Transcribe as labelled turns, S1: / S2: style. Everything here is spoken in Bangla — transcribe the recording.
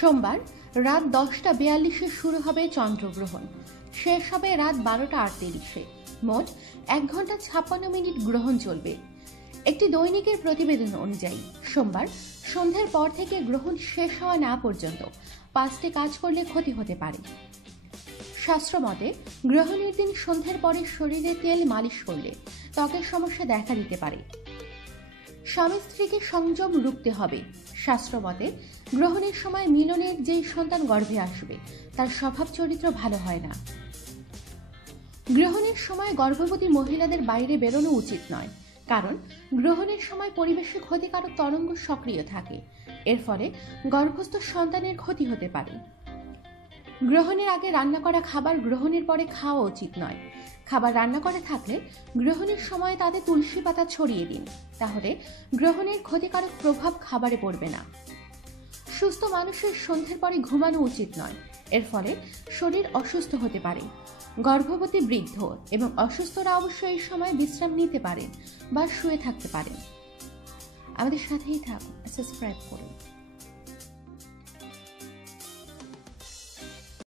S1: সোমবার রাত দশটা বিয়াল্লিশে শুরু হবে চন্দ্রগ্রহণ। শেষ হবে রাত বারোটা আটত্রিশে। মোট এক ঘণ্টা ছাপ্পান্ন মিনিট গ্রহণ চলবে। একটি দৈনিকের প্রতিবেদন অনুযায়ী, সোমবার সন্ধ্যার পর থেকে গ্রহণ শেষ হওয়া না পর্যন্ত পাঁচটি কাজ করলে ক্ষতি হতে পারে। শাস্ত্রমতে গ্রহণের দিন সন্ধ্যার পরে শরীরে তেল মালিশ করলে ত্বকের সমস্যা দেখা দিতে পারে। স্বামী স্ত্রীকে সংযম রুখতে হবে। শাস্ত্রমতে, গ্রহণের সময় মিলনের যেই সন্তান গর্ভে আসবে, তার স্বভাব চরিত্র ভালো হয় না। গ্রহণের সময় গর্ভবতী মহিলাদের বাইরে বেরোনো উচিত নয়, কারণ গ্রহণের সময় পরিবেশে ক্ষতিকারক তরঙ্গ সক্রিয় থাকে। এর ফলে গর্ভস্থ সন্তানের ক্ষতি হতে পারে। গ্রহণের আগে রান্না করা খাবার গ্রহণের পরে খাওয়া উচিত নয়। খাবার রান্না করে থাকলে গ্রহণের সময় তাতে তুলসী পাতা ছড়িয়ে দিন। তাহলে গ্রহণের ক্ষতিকারক প্রভাব খাবারে পড়বে না। সুস্থ মানুষের সন্ধ্যের পরে ঘুমানো উচিত নয়। এর ফলে শরীর অসুস্থ হতে পারে। গর্ভবতী বৃদ্ধ এবং অসুস্থরা অবশ্য এই সময় বিশ্রাম নিতে পারেন বা শুয়ে থাকতে পারেন। আমাদের সাথেই থাকুন সাবস্ক্রাইব করুন।